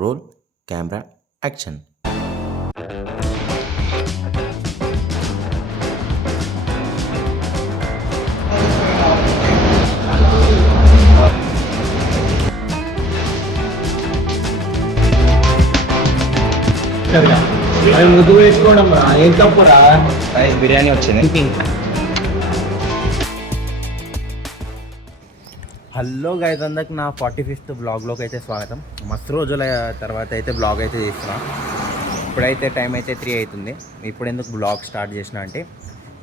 Roll camera action. ముందు వేసుకోవడం ఏం తప్పురా. రైస్ బిర్యానీ వచ్చింది. హలో గైస్, అందరికి నా 45th బ్లాగ్లోకి అయితే స్వాగతం. మస్తు రోజుల తర్వాత అయితే బ్లాగ్ అయితే చేస్తున్నా. ఇప్పుడైతే టైం అయితే 3 అవుతుంది. ఇప్పుడు ఎందుకు బ్లాగ్ స్టార్ట్ చేసిన అంటే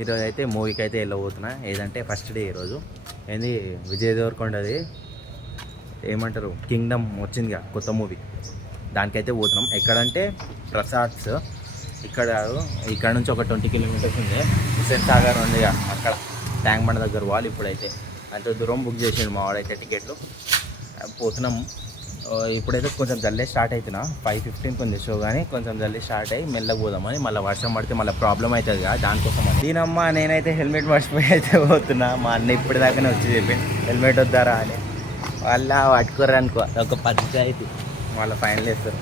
ఈరోజు అయితే మూవీకి అయితే వెళ్ళబోతున్నా. ఏదంటే ఫస్ట్ డే ఈరోజు. ఏంది విజయ్ దేవరకొండది ఏమంటారు కింగ్డమ్ వచ్చిందిగా కొత్త మూవీ, దానికైతే పోతున్నాం. ఎక్కడంటే ప్రసాద్స్ ఇక్కడ నుంచి ఒక 20 కిలోమీటర్స్ ఉంది. హుస్సేన్ సాగర్ ఉంది అక్కడ ట్యాంక్ బండ్ దగ్గర వాళ్ళు. ఇప్పుడైతే అంత దూరం బుక్ చేసిండు మా వాడైతే టికెట్లు. పోతున్నాం. ఇప్పుడైతే కొంచెం జల్దీ స్టార్ట్ అవుతున్నా. 5:15 ఉంది షో, కానీ కొంచెం జల్దీ స్టార్ట్ అయ్యి మెల్లగా పోదామని. మళ్ళీ వర్షం పడితే మళ్ళీ ప్రాబ్లం అవుతుంది కదా, దానికోసం. దీనమ్మ నేనైతే హెల్మెట్ మర్చిపోయి అయితే పోతున్నా. మా అన్న ఇప్పటిదాకానే వచ్చి చెప్పింది హెల్మెట్ వద్దారా అని. వాళ్ళ పట్టుకోర్రు అనుకో, ఒక పంచాయతీ వాళ్ళ ఫైనల్ చేస్తారు.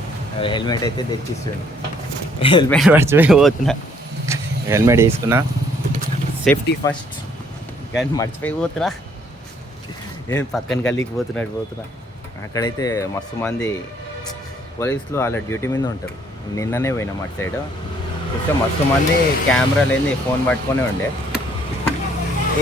హెల్మెట్ అయితే తెచ్చిస్తుండు. హెల్మెట్ మర్చిపోయి పోతున్నా. హెల్మెట్ తీసుకున్నా, సేఫ్టీ ఫస్ట్, కానీ మర్చిపోయి పోతున్నా. నేను పక్కన గల్లీకి పోతున్నా. అక్కడైతే మస్తు మంది పోలీసులు వాళ్ళ డ్యూటీ మీద ఉంటారు. నిన్ననే పోయినాం అటు సైడ్ చూస్తే మస్తు మంది కెమెరాలు ఏంది ఫోన్ పట్టుకొనే ఉండే.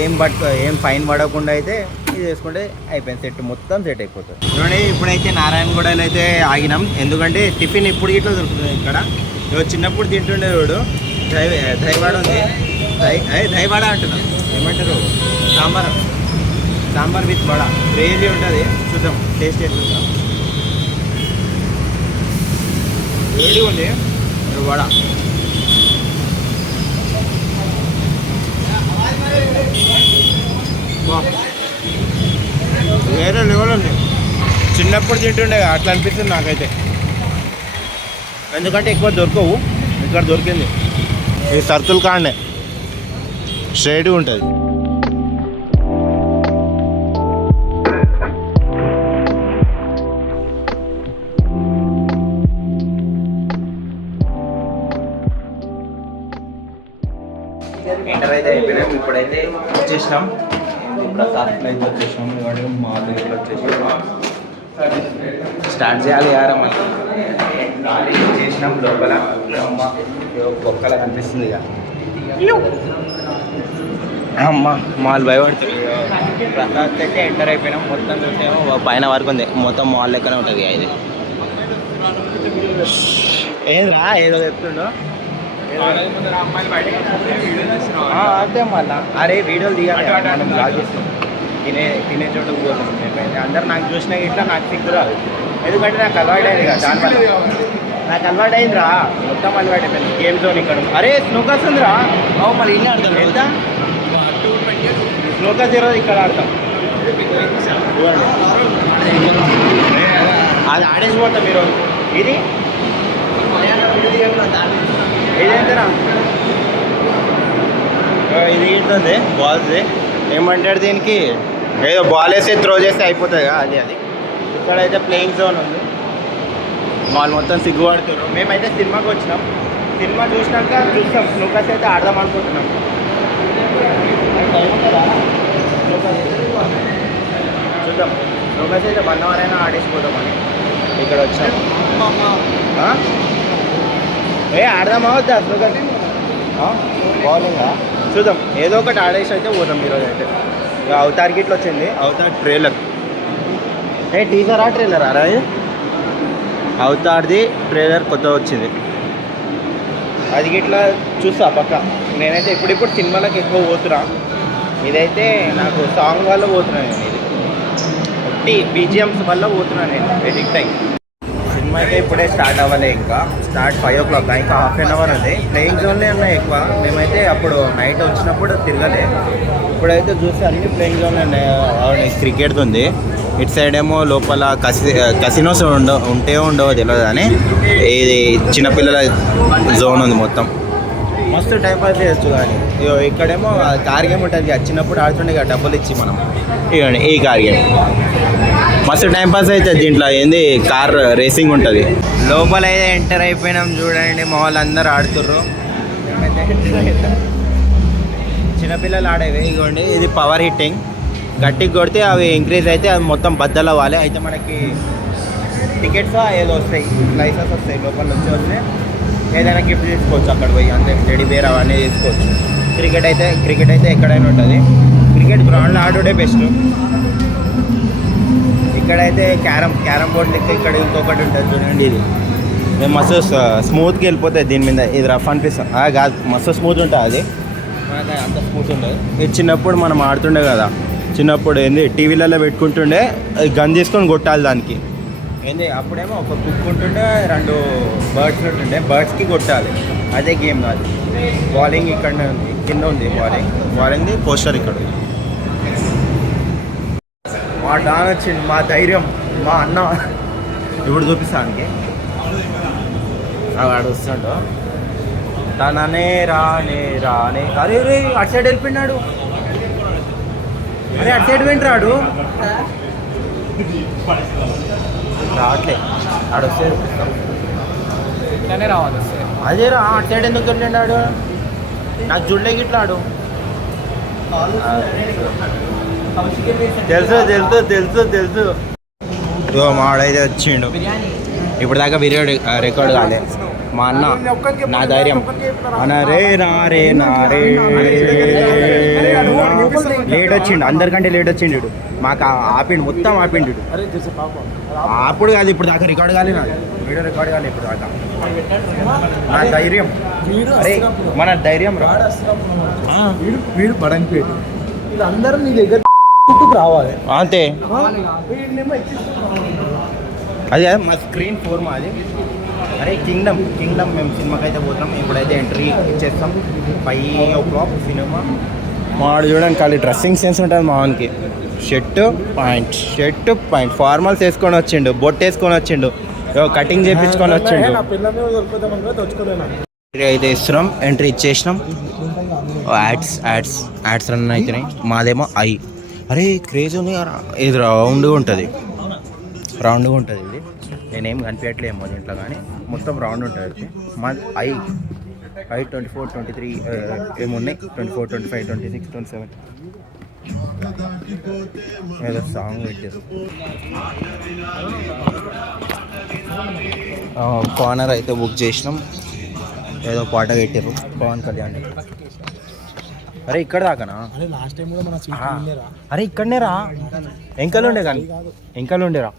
ఏం ఫైన్ పడకుండా అయితే ఇది చేసుకుంటే అయిపోయింది, సెట్ మొత్తం సెట్ అయిపోతుంది. చూడండి, ఇప్పుడైతే నారాయణగూడలో అయితే ఆగినాం. ఎందుకంటే టిఫిన్ ఇప్పుడు ఇట్లా దొరుకుతుంది ఇక్కడ. చిన్నప్పుడు తింటుండే చూడు, దైవాడ ఉంది. దైవాడ అంటున్నా, ఏమంటారు సాంబార్ విత్ వడ, క్రేజీ ఉంటుంది. చూద్దాం టేస్ట్ ఎట్లుందా. వేడి ఉంది వడ. వేరే లెవెల్ ఉంది. చిన్నప్పుడు తింటుండే అట్లా అనిపిస్తుంది నాకైతే. ఎందుకంటే ఎక్కువ దొరకవు, ఇక్కడ దొరికింది. ఈ సర్తుల్ కాండే స్ట్రైట్గా ఉంటుంది. ఎంటర్ అయితే అయిపోయినాం. ఇప్పుడైతే వచ్చేసినాం. ప్రసాద్లో అయితే వచ్చేసినాం. ఇవాళ మా దగ్గర వచ్చేసినాం. స్టార్ట్ చేయాలి యారా. మళ్ళీ చేసినాం లోపల. అమ్మ ఒక్కల కనిపిస్తుంది ఇక. అమ్మ మాల్ భయపడుతుంది. ప్రసాద్ అయితే ఎంటర్ అయిపోయినాం. మొత్తం చూసేమో పైన వరకు ఉంది. మొత్తం మాల్ లెక్కనే ఉంటుంది ఇది. ఏదిరా ఏదో చెప్తుండో అంతే. మళ్ళా అరే వీడియోలు దిగాలి, మనం బ్లాగ్ చేస్తాం. తినే చోటుకు పోతాం. అందరు నాకు చూసినా ఇట్లా నాకు సిగ్గు రాదు, ఎందుకంటే నాకు అలవాటు అయింది కదా. దానివల్ల నాకు అలవాటు అయిందిరా, మొత్తం అలవాటు అయిపోయింది. గేమ్ జోన్ ఇక్కడ. అరే స్నూకర్స్ ఉందిరా. మళ్ళీ ఇన్ని ఆడతాం. ఎంత స్నూకర్స్ ఈరోజు ఇక్కడ ఆడతాం. అది ఆడేసి పోతాం ఈరోజు. ఇది ఇదేంటరా, ఇది ఏంటండి బాల్స్. ఏమంటారు దీనికి, ఏదో బాల్ వేసి త్రో చేస్తే అయిపోతుంది కదా, అది. ఇక్కడైతే ప్లేయింగ్ జోన్ ఉంది. వాళ్ళు మొత్తం సిగ్గుపడుతున్నారు. మేమైతే సినిమాకి వచ్చినాం. సినిమా చూసినాక చూస్తాం. స్నూకర్స్ అయితే ఆడదాం అనుకుంటున్నాం. చూద్దాం. స్నూకర్స్ అయితే 1 అవర్ అయినా ఆడేసిపోతామని ఇక్కడ వచ్చాం. ఆడదామా వద్దా స్నూకర్స్? బౌలింగా చూద్దాం. ఏదో ఒకటి ఆడేసి అయితే పోతాం ఈరోజు అయితే. ఇక అవతార్కి ఇట్లా వచ్చింది. అవతార్ ట్రైలర్ టీజరా ట్రైలరా రా? అవతార్ది ట్రైలర్ కొత్త వచ్చింది. అది ఇట్లా చూస్తా పక్క. నేనైతే ఇప్పుడిప్పుడు సినిమాలకు ఎక్కువ పోతున్నా. ఇదైతే నాకు సాంగ్ వల్ల పోతున్నాను నేను. ఇది ఒకటి బీజిఎమ్స్ వల్ల పోతున్నాను నేను. ఎడిక్ట్ అయ్యి. సినిమా అయితే ఇప్పుడే స్టార్ట్ అవ్వలే. ఇంకా స్టార్ట్ 5 o'clock. ఇంకా హాఫ్ అన్ అవర్ ఉంది. ప్లేయింగ్ జోన్లే ఉన్నాయి ఎక్కువ. మేమైతే అప్పుడు నైట్ వచ్చినప్పుడు తిరగలే. ఇప్పుడైతే చూస్తే అన్ని ప్లేయింగ్ జోన్లు ఉన్నాయి. క్రికెట్ ఉంది. ఇటు సైడ్ ఏమో లోపల కసినోస్ ఉండవో తెలియదు కానీ ఇది చిన్నపిల్లల జోన్ ఉంది మొత్తం. మస్తు టైం పాస్ చేయొచ్చు. కానీ ఇక్కడేమో కార్ గేమ్ ఉంటుంది. చిన్నప్పుడు ఆడుతుండే డబ్బులు ఇచ్చి మనం. ఇవ్వండి ఈ కార్ గేమ్. మస్తు టైం పాస్ అవుతుంది దీంట్లో ఏంది కార్ రేసింగ్ ఉంటుంది. లోపల అయితే ఎంటర్ అయిపోయినాం చూడండి, మా వాళ్ళు అందరూ ఆడుతుర్రు. చిన్నపిల్లలు ఆడేవి ఇగోండి. ఇది పవర్ హిట్టింగ్, గట్టికి కొడితే అవి ఇంక్రీజ్ అయితే అవి మొత్తం బద్దలు అవ్వాలి. అయితే మనకి టికెట్స్ ఏదో వస్తాయి, లైసెన్స్ వస్తాయి, లోపల నుంచి వస్తే ఏదైనా గిఫ్ట్ తీసుకోవచ్చు అక్కడ పోయి, అంతే. టెడీ బేర్ అవన్నీ తీసుకోవచ్చు. క్రికెట్ అయితే ఎక్కడైనా ఉంటుంది. క్రికెట్ గ్రౌండ్లో ఆడుడే బెస్ట్. ఇక్కడైతే క్యారమ్ బోర్డ్ లెక్క ఇక్కడ ఇంకొకటి ఉంటుంది చూడండి. ఇది మస్తు స్మూత్గా వెళ్ళిపోతుంది దీని మీద. ఇది రఫ్ అనిపిస్తుంది కాదు, మస్తు స్మూత్ ఉంటుంది. అది అంత స్మూత్ ఉంటుంది. ఇది చిన్నప్పుడు మనం ఆడుతుండే కదా, చిన్నప్పుడు ఏంది టీవీలలో పెట్టుకుంటుండే, గన్ తీసుకొని కొట్టాలి దానికి. ఏంది అప్పుడేమో ఒక కుక్ ఉంటుండే, 2 బర్డ్స్ ఉంటుండే, బర్డ్స్కి కొట్టాలి. అదే గేమ్ కాదు. బాలింగ్ ఇక్కడ కింద ఉంది, బాలింగ్ది పోస్టర్ ఇక్కడ. మా డాన్ వచ్చింది, మా ధైర్యం, మా అన్న. ఇప్పుడు చూపిస్తానికి వాడు వస్తుంటో తననే రానే అరే రే అటు సైడ్ వెళ్ళిపోయినాడు. అరే అటు సైడ్ వెంట రాడు, రావట్లే. ఆడు వస్తే రావాలి. అదే రా, అటు సైడ్ ఎందుకు వెళ్ళినాడు? నాకు జుడ్లే గిట్లాడు. తెలుసు మాడైతే వచ్చిండు. ఇప్పుడు దాకా వీడియో రికార్డ్ కాలే. మా అన్న నా ధైర్యం అనరే నారే లేట్ వచ్చిండు, అందరికంటే లేట్ వచ్చిండు. మాకు ఆపిండు, మొత్తం ఆపిండు. అప్పుడు కాదు, ఇప్పుడు దాకా రికార్డ్ కాలే, నాది వీడియో రికార్డ్ కాలే ఇప్పుడు దాకా. నా ధైర్యం, అరే మన ధైర్యం రా. వీడు బడంపేట, వీళ్ళందరూ నీ దగ్గర రావాలి అంతే. అదే మా స్క్రీన్ 4 మాది. అరే కింగ్డమ్ మేము సినిమాకి అయితే పోతాం. ఇప్పుడైతే ఎంట్రీ ఇచ్చేస్తాం. 5 o'clock సినిమా. మాడు చూడండి, ఖాళీ డ్రెస్సింగ్ సెన్స్ ఉంటుంది మావానికి. షర్ట్ పాయింట్ ఫార్మల్స్ వేసుకొని వచ్చిండు, బొట్టు వేసుకొని వచ్చిండు, కటింగ్ చేయించుకొని వచ్చిండు. ఎంట్రీ అయితే ఇస్తున్నాం, ఎంట్రీ ఇచ్చేసినాం. యాడ్స్ రన్ అవుతున్నాయి. మాదేమో అరే క్రేజ్ ఉంది. ఇది రౌండ్గా ఉంటుంది ఇది. నేనేం కనిపించట్లేమో దీంట్లో, కానీ మొత్తం రౌండ్ ఉంటుంది. మాది ఐ 24, 23 ఏమున్నాయి, 24, 25, 26, 27 ఏదో సాంగ్ పెట్టారు. కార్నర్ అయితే బుక్ చేసినాం. ఏదో పాట పెట్టారు పవన్ కళ్యాణ్. అరే ఇక్కడ దాకానా? లాస్ట్ టైం కూడా మన అరే ఇక్కడనే రా, ఎంకలు ఉండే కానీ ఎంకలు ఉండేరా.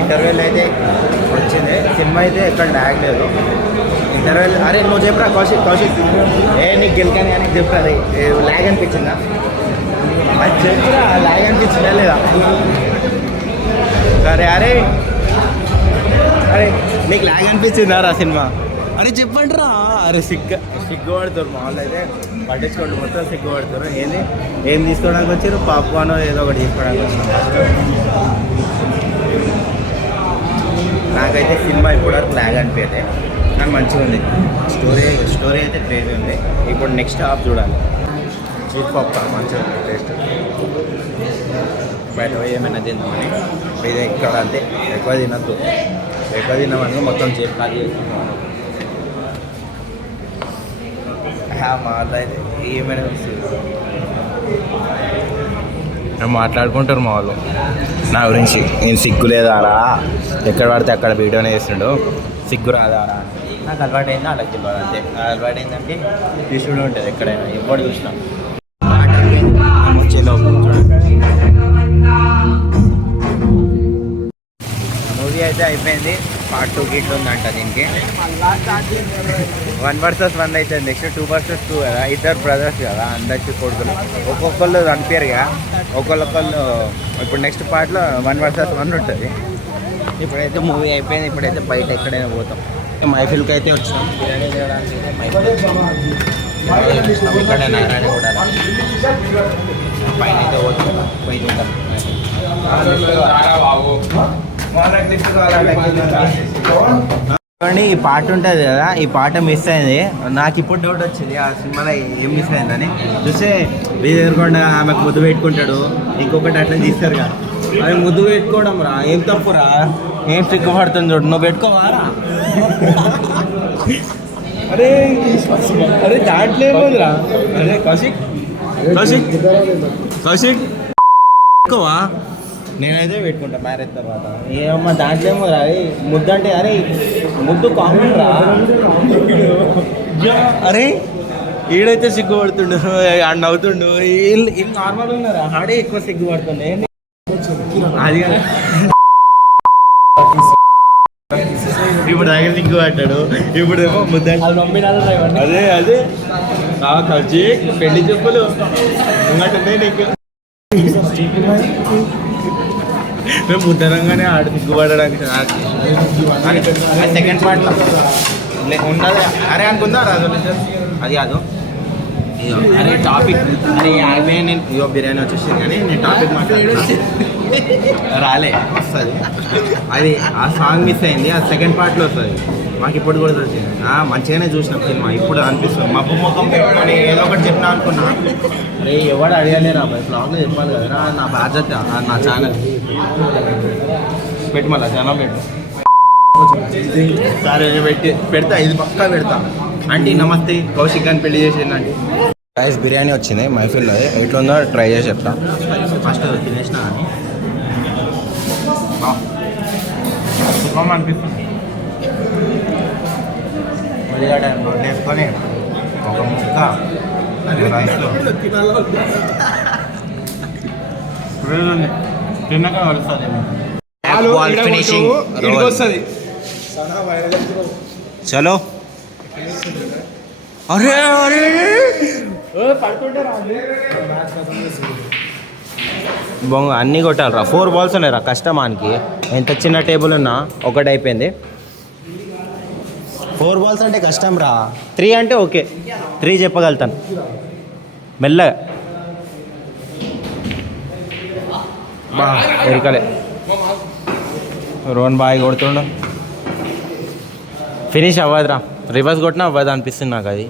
ఇంటర్వెల్ అయితే వచ్చింది. సినిమా అయితే ఎక్కడ ల్యాగ్ లేదు. ఇంటర్వెల్ అరే నువ్వు చెప్పరా కౌశిక్ నీకు గెలికాని అని చెప్పరా. ల్యాగ్ అనిపించిందా? అది చెప్పురా, ల్యాగ్ అనిపించిందా లేదా? సరే అరే నీకు ల్యాగ్ అనిపించిందా రా సినిమా? అరే చెప్పండి రా. అరే సిగ్గుపడతారు మా వాళ్ళు అయితే, పట్టించుకోండి, మొత్తం సిగ్గుపడతారు. ఏం తీసుకోవడానికి వచ్చారు? పాప్కార్న్ ఏదో ఒకటి తీసుకోవడానికి వచ్చారు. నాకైతే సినిమా ఇప్పటివరకు ల్యాగ్ అనిపించే, నాకు మంచిగా ఉంది. స్టోరీ అయితే క్రేజీ ఉంది. ఇప్పుడు నెక్స్ట్ హాఫ్ చూడాలి. చీజ్ పాప్కార్న్ మంచిగా ఉంది, టేస్ట్. బయట పోయి ఏమైనా తిందామని. ఇదే ఇక్కడ అంతే, ఎక్కువ తినమని మొత్తం చేసి ఖాళీ చేసుకున్నాను. మా అయితే ఏమైనా మాట్లాడుకుంటారు మా వాళ్ళు నా గురించి. నేను సిగ్గు లేదారా, ఎక్కడ పడితే అక్కడ వీడియోనే చేస్తుండు, సిగ్గు రాదారా. నాకు అలవాటు అయిందా అలాగే చెప్పాలి అంతే. అలవాటు ఏంటంటే తీసుడు ఉంటుంది ఎక్కడైనా, ఎప్పుడు చూసినా. మూవీ అయితే అయిపోయింది. పార్ట్ 2 గిట్ ఉందంట దీనికి. 1 vs 1 అయితే నెక్స్ట్ 2 vs 2 కదా. ఇద్దరు బ్రదర్స్ కదా, అందరికి కొడుకులు. ఒక్కొక్కళ్ళు చనిపోయారుగా, ఒకళ్ళొకళ్ళు. ఇప్పుడు నెక్స్ట్ పార్ట్లో 1 vs 1 ఉంటుంది. ఇప్పుడైతే మూవీ అయిపోయింది. ఇప్పుడైతే బయట ఎక్కడైనా పోతాం. మైఫిల్కి అయితే వచ్చినాం, బిర్యానీ తినడానికి అయితే మైఫిల్ వచ్చినాం. ఇక్కడ నారాయణగూడ పైన అయితే పోతాం, పోయి చూద్దాం. చూడండి, ఈ పాట ఉంటుంది కదా, ఈ పాట మిస్ అయింది. నాకు ఇప్పుడు డౌట్ వచ్చింది ఆ సినిమాలో ఏం మిస్ అయిందని. చూస్తే ఎదురుకుండా ఆమెకు ముద్దు పెట్టుకుంటాడు, ఇంకొకటి అట్లా తీస్తారు కదా. అది ముద్దు పెట్టుకోవడం రా, ఏం తప్పురా, ఏం సిగ్గుపడుతుంది చూడు. నువ్వు పెట్టుకోవారా? అరే అరే దాంట్లో ఏముందిరా? అరే కౌశిక్ కౌశిక్ కౌశిక్ పెట్టుకోవా? నేనైతే పెట్టుకుంటా మ్యారేజ్ తర్వాత. ఏమమ్మా దాంట్లో ఏమో రా, ముద్దు అంటే అరే ముద్దు కామన్ రా. అరే ఈడైతే సిగ్గుపడుతుండు, ఆడ నవ్వుతుండు. వీళ్ళు నార్మల్ ఉన్నారా? ఆడే ఎక్కువ సిగ్గుపడుతుండే. అది ఇప్పుడు దగ్గర సిగ్గుపడ్డాడు. ఇప్పుడు ఏమో ముద్ద అదే అదే కలిసి పెళ్లి చెప్పులు ఉన్నట్టున్నాయి నీకు. మేము ముద్దరంగానే ఆడ సిగ్గుపడడానికి సెకండ్ పార్ట్లో ఉండదు. అరే అనుకుందా రాదు, అది కాదు. అరే టాపిక్, అరే అయిపోయి నేను ఇగో బిర్యానీ వచ్చేసింది కానీ నేను టాపిక్ మాట్లాడి రాలే వస్తుంది. అది ఆ సాంగ్ మిస్ అయింది, అది సెకండ్ పార్ట్లో వస్తుంది. మాకు ఇప్పుడు కూడా వచ్చింది. మంచిగానే చూసినాం సినిమా. ఇప్పుడు అనిపిస్తుంది మబ్బు ముఖం పెట్టుకొని ఏదో ఒకటి చెప్పినా అనుకున్నా. అరే ఎవడు అడగలేరా బ్లాగ్లో చెప్పాలి కదరా, నా బాధ్యత. నా ఛానల్ పెట్టి మళ్ళా జనం పెట్టు. సరే పెడతా, ఇది పక్కా పెడతా. ఆంటీ నమస్తే, కౌశిక్ అని పెళ్లి చేసిందండి. రైస్ బిర్యానీ వచ్చింది మైఫిల్లో. ఎట్లుందో ట్రై చేసి చెప్తా. ఫస్ట్ తినేసిన అని అనిపిస్తుంది. ఉల్లిగడ్డ వేసుకొని ఒక ముక్క రైస్లో తిన్నాక కలుస్తుంది. ఫినిషింగ్ చలో. అరే అరే బొంగ అన్నీ కొట్టాలరా. 4 balls ఉన్నాయిరా కష్టమానికి. ఎంత చిన్న టేబుల్ ఉన్నా ఒకటి అయిపోయింది. 4 balls అంటే కష్టం రా. 3 అంటే ఓకే, 3 చెప్పగలుగుతాను మెల్లగా. బా ఎరికలే రోన్ బాగా కొడుతుండు. ఫినిష్ అవ్వదురా, రివర్స్ కొట్టినా అవ్వదు అనిపిస్తుంది నాకు. అది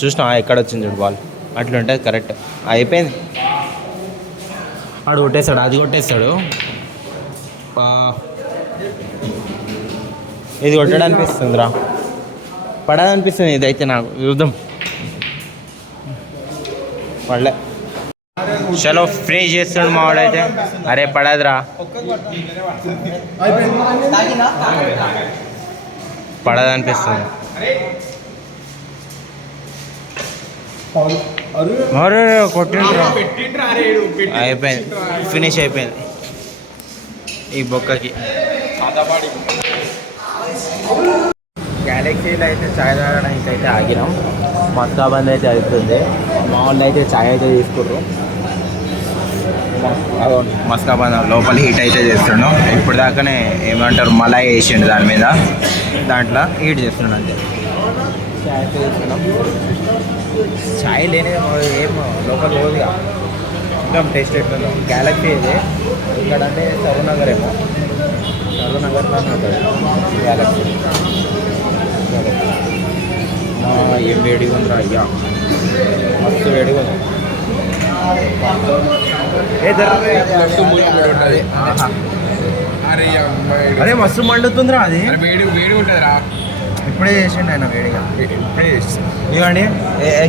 చూసినా ఎక్కడ వచ్చింది చూడు బాల్, అట్లుంటుంది కరెక్ట్. అయిపోయింది. ఆడు కొట్టేస్తాడు, అది కొట్టేస్తాడు. ఇది కొట్టడనిపిస్తుందిరా, పడదనిపిస్తుంది. ఇదైతే నాకు యుద్ధం పడలే. చలో ఫ్రీ చేస్తాడు మా వాడైతే. అరే పడదురా, పడదనిపిస్తుంది. మరే కొట్టిండ్రా, అయిపోయింది. ఫినిష్ అయిపోయింది ఈ బొక్కకి. గ్యాలక్సీలో అయితే చాయ్ తాగడానికి అయితే ఆగినాం. మస్కా బంద్ అయితే అవుతుంది. మా వాళ్ళు అయితే చాయ్ అయితే తీసుకుర్రు. మస్కా బంద్ లోపల హీట్ అయితే చేస్తున్నాం. ఇప్పుడు దాకానే ఏమంటారు మలాయి వేసిండు దాని మీద, దాంట్లో హీట్ చేస్తున్నాడు అంతే. చాయ్ అయితే తీసుకున్నాం. చాయ్ లేని ఏం లోపల రోజుగా ఇంకా టేస్ట్ ఎట్లుందో. గ్యాలక్సీ ఇది ఇక్కడ అంటే సరూనగర్ ఏమో, సరూనగర్లో ఉంటుంది గ్యాలక్సీ. ఏం వేడిగా ఉందిరా అయ్యా, మస్తు వేడిగా ఉంది. అరే మస్తు మండుతుందిరా అది. వేడి ఉంటుందిరా. ఇప్పుడే చేసిండు ఆయన వేడిగా. ఇవ్వండి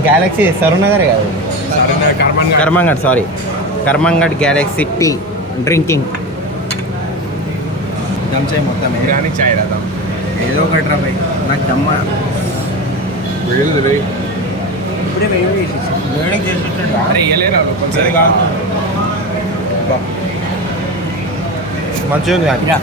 గ్యాలక్సీ సరూనగర్ కాదు, Karmanghat. Sorry, Karmanghat galaxy tea drinking. దమ్ చాయ్ మొత్తం బిర్యానీ చాయ్ రాదా ఏదో ఒకటి రా భయ్. నాకు దమ్మ ఇప్పుడే వేడి చేసేసి వేడికి చేసి అరే ఇయ్యలేరా కొంచెం మంచిగా ఉంది కానీ ఇరా